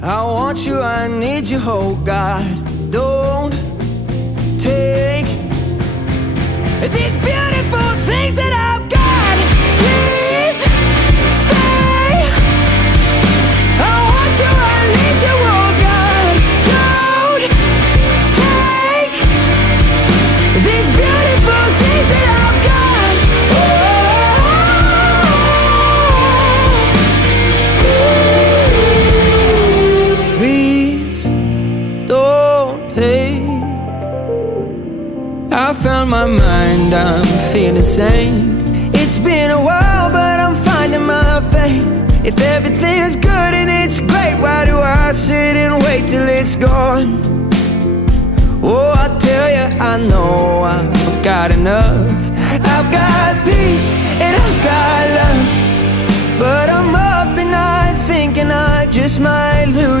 I want you, I need you, oh God. Don't take these beautiful things that I've got. Please stay. I want you, I need you, oh God. Don't take these beautiful things that I've got. Please don't take. I found my mind, I'm feeling sane. It's been a while, but I'm finding my faith. If everything's good and it's great, why do I sit and wait till it's gone? Oh, I tell you, I know I've got enough. I've got peace and I've got love, but I'm up and I'm thinking I just might lose